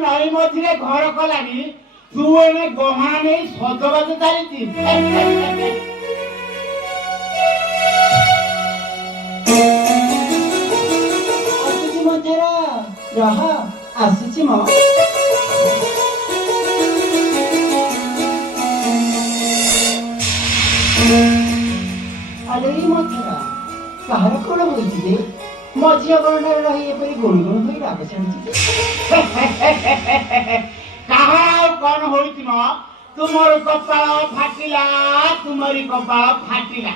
नई मझे घर कलानी तू एने गहना नहीं सजबाज चलती रह आसुची म अरे मथुरा कहार कौन होइछि मझिया गणनार रही एपरी गुणगुण होई राग छाड़ुछि कहार कौन होइछि न तुमर कपाळ फाटिला तुमरी कपाळ फाटिला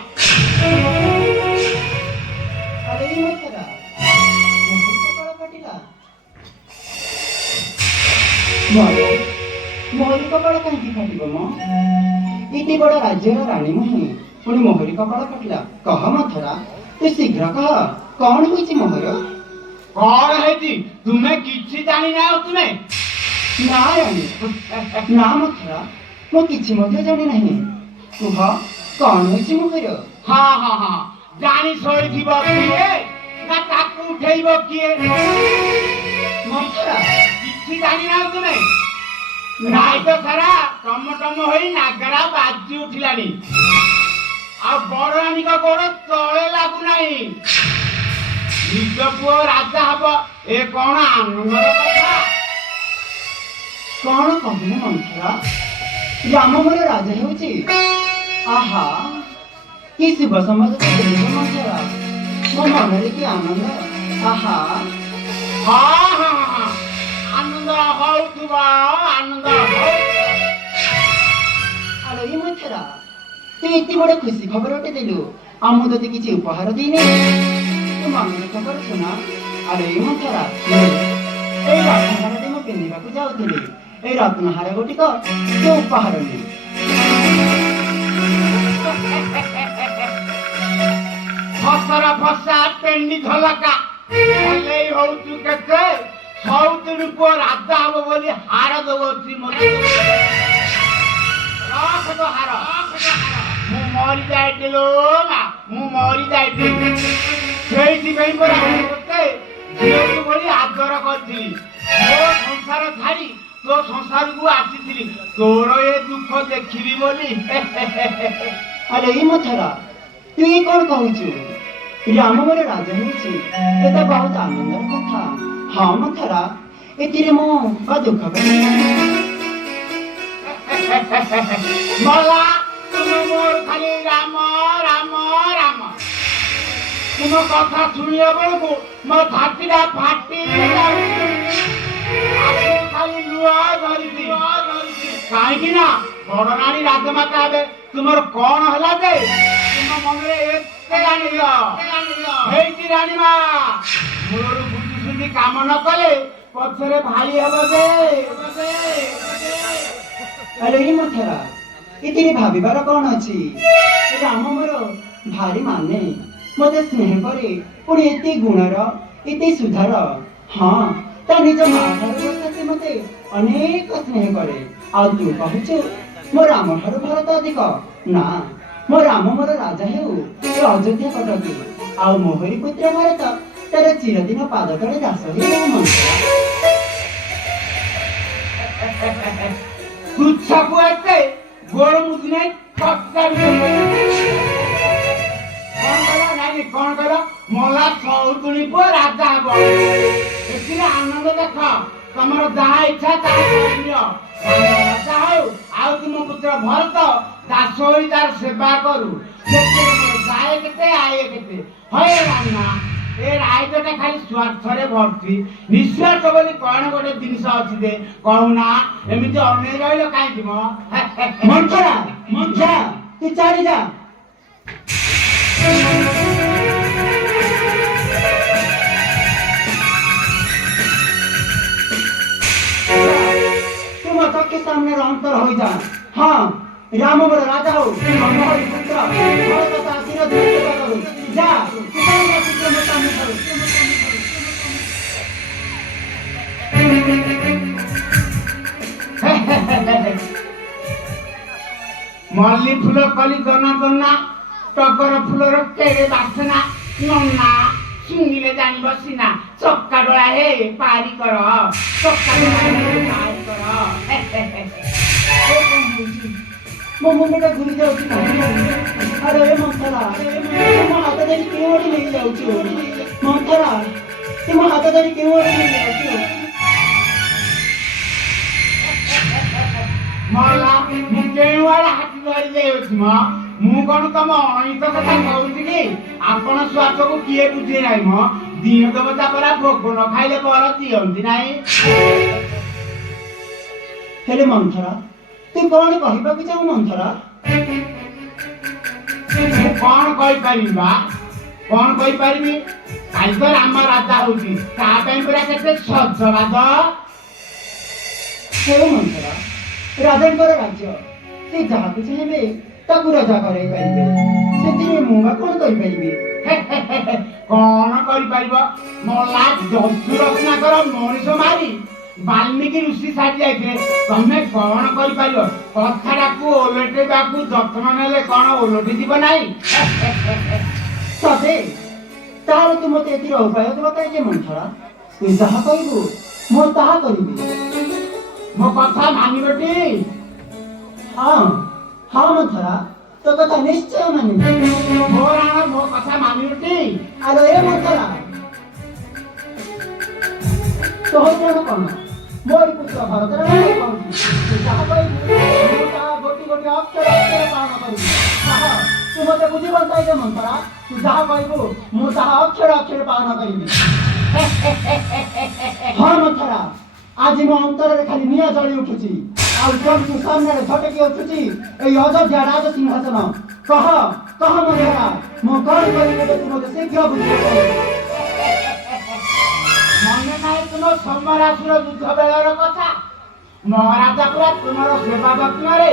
अरे मथुरा मोहरी कपाल कहीं फाटिब म इति बड़ राज्यर राणी मुहे पुणी मोहरी कपाल फाटिला कह मथुरा तू शीघ्र कह कौन होइछि मोहर कौन है तुम्हें किछि जानी ना तुमे ना राणी ना मथुरा मो किछि मध्ये जानि नाही कुह कौन होइछि मोहर हाँ हाँ हाँ जानी सोई किए ना ताकू उठेइब किए मथुरा किछि जानी ना तुमे नाई तो सारा टम टम होई नागरा बाजी उठिलानी आ बड़रानी का गोड़ तले लागू नाही निज पुओ राजा हब ए कौन आनंदर कथा कौन कहू मथुरा राम मोर राजा हेउछि आहा कि शुभ समाज मथुरा मो मनरे कि आनंद आहा हाँ हाँ हाँ आनंद होउथुबा आनंद अरे मथुरा तू इतनी बड़े खुशी खबर उठे देलु आमु तोते किछि उपहार देने तू मनरे खबर सुना अरे मथुरा ए रत्नहार दे मो पिंधिबा को जाउथिली ए रत्नहार गोटिक तू उपहार ने फसरा फसा पेंडी झलका भले होउचु केते सौतुर को राजा हब बोली हार दबोची मते राख दो हार मु मरि जाइतिलो ना मु मरि जाइति सेइति गई पर होते जीव बोली आदर करथिली ओ संसार छाड़ी तो संसार को आसीथिली तोर ए दुख देखिबी बोली अरे मथुरा तू ये कौन कहूचु राम मोर राजा होउछि एता बहुत आनंदर कथा हाँ मथुरा एतिरे मो बा दुख मला तुम मोर खाली राम राम राम तुम कथा सुनिया बेलू मो छातीटा फाटी खाली लुआ धरिथी कहीं ना बड़ रानी राजमाता हे तुमर कौन है जे तुम मन में रानी मा मोर बुद्धि सुधी काम न कले पछरे भाई हब जे अरे मथुरा इतिरे भाबिबार कौन अछि राम मोर भारी माने मते स्नेह करे पुणी एते गुणर एते सुधार हाँ ता निज मातार से मते अनेक स्नेह करे आ तू कहछु मो राम ठार भारत अधिक ना मो राम मोर राजा हेउ ए अयोध्या कटके आ मोहरी पुत्र भारत तार चिरदिन पाद तले दास हे मन तुच्छा को एते गोड़ मुदिने पक्कर कौन कह मला सौतुणी को राजा हब एतिरे आनंद देख तमर जहाँ इच्छा राजा हो आउ तुम पुत्र भरत दास होई तार सेवा करू जाए केते आए केते हय रान्ना ଏ ରାଇଜଟା ଖାଲି ସ୍ୱାର୍ଥରେ ଭର୍ତ୍ତି। ନିଃସ୍ୱାର୍ଥ ବୋଲି କଣ ଗୋଟେ ଜିନିଷ ଅଛି ଯେ କହୁନା? ଏମିତି ଅନେଇ ରହିଲ କାହିଁକି ମ? ମନ୍ଥରା ଯା ତୁ ଚାଲି ଯା। तुम सबके सामने अंतर हो जा। हाँ राम बड़ राजा हो मोहरी पुत्र भरत का आशीर्वाद करू जा पिताजी पुत्र में सामने करू। मल्ली फूल कली दना दना टगर फूलर केड़े बासना नन्ना सिंगिले जानी बसिना चक्का डोला हे पारी कर चक्का डोला हे पारी कर। ମୋ ମୁଣ୍ଡଟା ଘୁରି ଯାଉଛି ଆରେ ମନ୍ଥରା ତୁମ ହାତ ଧରି କେଉଁ ଆଡ଼େ ନେଇ ଯାଉଛୁ? ମନ୍ଥରା ତୁମ ହାତ ଧରି କେଉଁ ଆଡ଼େ ନେଇ ଯାଉଛୁ? ମଲା ମୁଁ କେଉଁ ଆଡ଼େ ହାତୀ ଧରି ଯାଉଛି ମ? ମୁଁ କଣ ତମ ଅହିତ କଥା କହୁଛି କି? ଆପଣ ସ୍ୱାର୍ଥକୁ କିଏ ବୁଝେ ନାହିଁ ମ? ଦିଅ ଦେବତା ପରା ଭୋଗ ନ ଖାଇଲେ ବର ଦିଅନ୍ତି ନାହିଁ। ହେଲେ ମନ୍ଥରା ତୁ କଣ କହିବାକୁ ଚାହୁଁ? ମନ୍ଥରା ମୁଁ କଣ କହିପାରିବି ବା? କଣ କହିପାରିବି? କାଲି ତ ରାମ ରାଜା ହଉଛି ତା ପାଇଁ ପୁରା କେତେ ସଜବାଜ। ହେଉ ମନ୍ଥରା ରାଜାଙ୍କର ରାଜ୍ୟ ସେ ଯାହାକୁ ଚାହିଁବେ ତାକୁ ରାଜା କରାଇ ପାରିବେ। ସେଥିରେ ମୁଁ ବା କଣ କରିପାରିବି? କଣ କରିପାରିବ? ମଲା ଜନ୍ତୁ ରତ୍ନାକର ମଣିଷ ମାରି ବାଲ୍ମୀକି ଋଷି ସାରି ଯାଇଥିଲେ। ତମେ କଣ କରିପାରିବ? କଥାଟାକୁ ଓଲଟେଇବାକୁ ଯତ୍ନ ନେଲେ କଣ ଓଲଟି ଯିବ ନାହିଁ? ସତେ ତାହେଲେ ତୁ ମତେ ଏଥିର ଉପାୟ ବତାଇ ଯେ ମନ୍ଥରା ତୁ ଯାହା କହିବୁ ମୁଁ ତାହା କରିବି। ମୋ କଥା ମାନିବଟି? ହଁ ହଁ ମନ୍ଥରା ତୋ କଥା ନିଶ୍ଚୟ ମାନିବି। ମୋ ରାଣ ମୋ କଥା ମାନିବଟି? ଆରେ ଏ ମନ୍ଥରା ତୋ ହଇରାଣ କଣ? ମୋରି ପୁତ୍ର ଭରତର କହୁଛି ତୁ ଯାହା କହିବୁ ମୁଁ ତାହା ଗୋଟି ଗୋଟି ଅକ୍ଷର ଅକ୍ଷର ପାଳନ କରିବି। ତୁ ମତେ ବୁଝିବନ୍ତାଇ ଯେ ମନ୍ଥରା ତୁ ଯାହା କହିବୁ ମୁଁ ତାହା ଅକ୍ଷର ଅକ୍ଷର ପାଳନ କରିବି। ହଁ ମନ୍ଥରା ଆଜି ମୋ ଅନ୍ତରରେ ଖାଲି ନିଆଁ ଜଳି ଉଠୁଛି ଆଉ ଜନ୍ତୁ ସାମ୍ନାରେ ଝଟକି ଉଠୁଛି ଏଇ ଅଯୋଧ୍ୟା ରାଜ ସିଂହାସନ। କହ କହ ମନ୍ଥରା ମୁଁ କଣ କରିବି ତୁ ମତେ ଶୀଘ୍ର ବୁଝିବ। ମନେ ନାହିଁ ତୁମ ସମରାସୁର ଯୁଦ୍ଧ ବେଳର କଥା? ମହାରାଜା ପୁରା ତୁମର ସେବା ଯତ୍ନରେ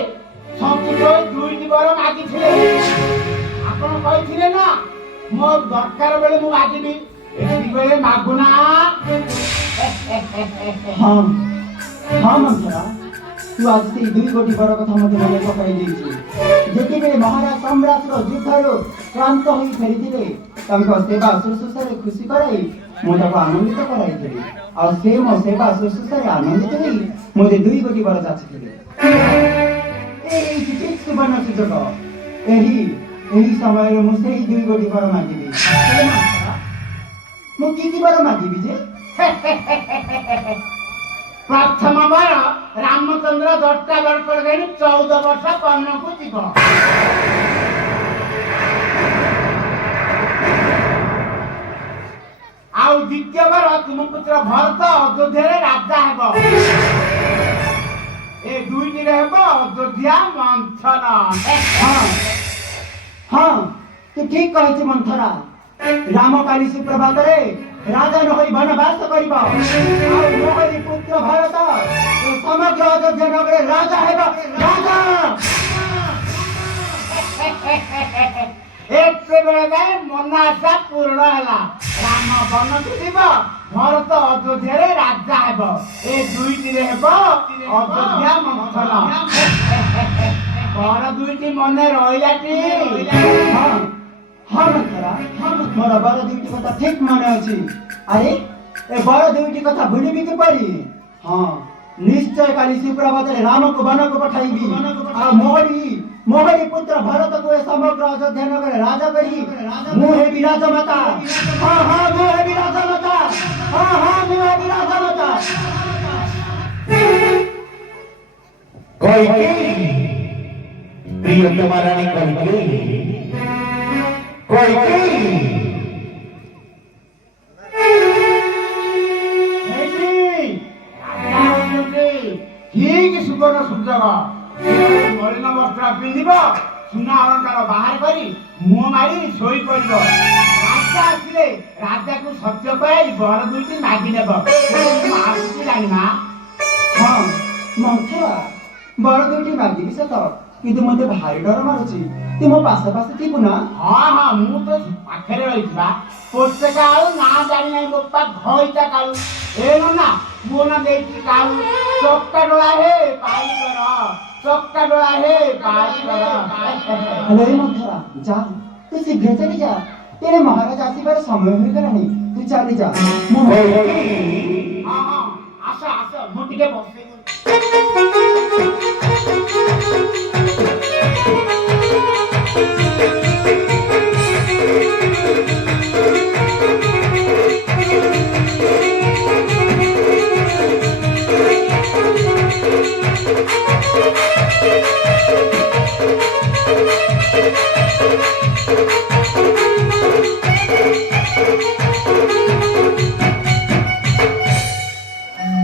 ସନ୍ତୁଷ୍ଟ ହୋଇ ଦୁଇଟି ବର ମାଗିଥିଲେ। ଆପଣ କହିଥିଲେ ନା ମୋ ଦରକାର ବେଳେ ମୁଁ ମାଗିବି, ଏତିକି ବେଳେ ମାଗୁନା। ହଁ ହଁ ମନ୍ଥରା ତୁ ଆଜି ସେଇ ଦୁଇ ଗୋଟି ବର କଥା ମତେ ମନେ ପକାଇ ଦେଇଛୁ। ଯେତେବେଳେ ମହାରାଜ ସମ୍ରାଟର ଯୁଦ୍ଧରୁ କ୍ଳାନ୍ତ ହୋଇ ଫେରିଥିଲେ ତାଙ୍କ ସେବା ଶୁଶ୍ରୂଷାରେ ଖୁସି କରାଇ ମୁଁ ତାକୁ ଆନନ୍ଦିତ କରାଇଥିଲି ଆଉ ସେ ମୋ ସେବା ଶୁଶ୍ରୂଷାରେ ଆନନ୍ଦିତ ହୋଇ ମୋତେ ଦୁଇ ଗୋଟି ବର ଯାଚିଥିଲେ। ଏଇ ଠିକ୍ ସୁବର୍ଣ୍ଣ ସୁଯୋଗ। ଏହି ସମୟରେ ମୁଁ ସେଇ ଦୁଇ ଗୋଟି ବର ମାଗିବି। ମୁଁ କି ବର ମାଗିବି ଯେ? ପ୍ରଥମ ବର ରାମଚନ୍ଦ୍ର ଦଶଟା ବର୍ଷ ଧରି 14 ବର୍ଷ ବନକୁ ଯିବ। ଆଉ ଦ୍ୱିତୀୟ ବର ତୁମ ପୁତ୍ର ଭରତ ଅଯୋଧ୍ୟାରେ ରାଜା ହେବ। ଏ ଦୁଇଟିରେ ହେବ ଅଯୋଧ୍ୟା ମନ୍ଥନ। ହଁ ତୁ ଠିକ୍ କହିଛୁ ମନ୍ଥରା। ରାମ କାଲି ସୁପ୍ରଭାତରେ ରାଜା ନ ହୋଇ ବନବାସ କରିବ ଆଉ ମୋହରି ପୁତ୍ର ଭରତ ସମଗ୍ର ଅଯୋଧ୍ୟା ନଗରରେ ରାଜା ହେବ। ରାଜା ଏତେବେଳେ ଯାଏ ମନ ଆଶା ପୂରଣ ହେଲା। ରାମ ବନକୁ ଯିବ, ଭରତ ଅଯୋଧ୍ୟାରେ ରାଜା ହେବ। ଏ ଦୁଇଟିରେ ହେବ ଅଯୋଧ୍ୟା ମନ୍ଥନ। ବର ଦୁଇଟି ମନେ ରହିଲାଟି? ହଁ ମନ୍ଥରା ମୋର ବର ଦୁଇଟି କଥା ଠିକ୍ ମନେ ଅଛି। ଆରେ ଏ ବର ଦୁଇଟି କଥା ଭୁଲିବି କିପରି? ହଁ ନିଶ୍ଚୟ କାଲି ସୁପ୍ରଭାତରେ ରାମକୁ ବନକୁ ପଠାଇବି ଆଉ ମୋହରି ପୁତ୍ର ଭରତକୁ ଏ ସମଗ୍ର ଅଯୋଧ୍ୟା ନଗରରେ ରାଜା କରି ମୁଁ ହେବି ରାଜମାତା। ହଁ ମୁଁ ହେବି ରାଜମାତା। ମୁଁ ହେବି ରାଜମାତା। प्रियतमा रानी कौकेयी ଦବ ମଳିନ ବସ୍ତ୍ର ପିନ୍ଧିବ ସୁନା ଅଳଙ୍କାର ବାହାର କରି ମୁହଁ ମାରି ଶୋଇ ପଡିବ ରାଜା ଆସିଲେ ରାଜାକୁ ସତ୍ୟ କହି ବର ଦୁଇଟି ମାଗି ନେବ ମୁଁ ଆସୁଛି ଜାଣିମା ହଁ ମନ୍ଥରା ବର ଦୁଇଟି ମାଗିବି ସତ କିନ୍ତୁ ମତେ ଭାରି ଡର ମାରୁଛି ତୁ ମୋ ପାଖାପାଖି ଥିବୁ ନା ହଁ ହଁ ମୁଁ ତ ପାଖରେ ରହିଥିବା ପୋଷେ କାଳୁ ନା ଜାଣି ନାହିଁ ବୋପା ଘଇତା କାଳୁ ଏ ନନା ପୁଅ ନା ଦେଇଛି କାଳୁ ଚକା ଡୋଳା ହେ ପାଇ କର ଚକା ଡୋଳା ହେ ପାଇ କର ହେଲୋ ଏ ମନ୍ଥରା ଯା ତୁ ଶୀଘ୍ର ଚାଲି ଯା ତେଣେ ମହାରାଜ ଆସିବାର ସମୟ ହୋଇଗଲାଣି ତୁ ଚାଲି ଯା ମୁଁ ହଁ ହଁ ଆସ ଆସ ମୁଁ ଟିକେ ବସେଇ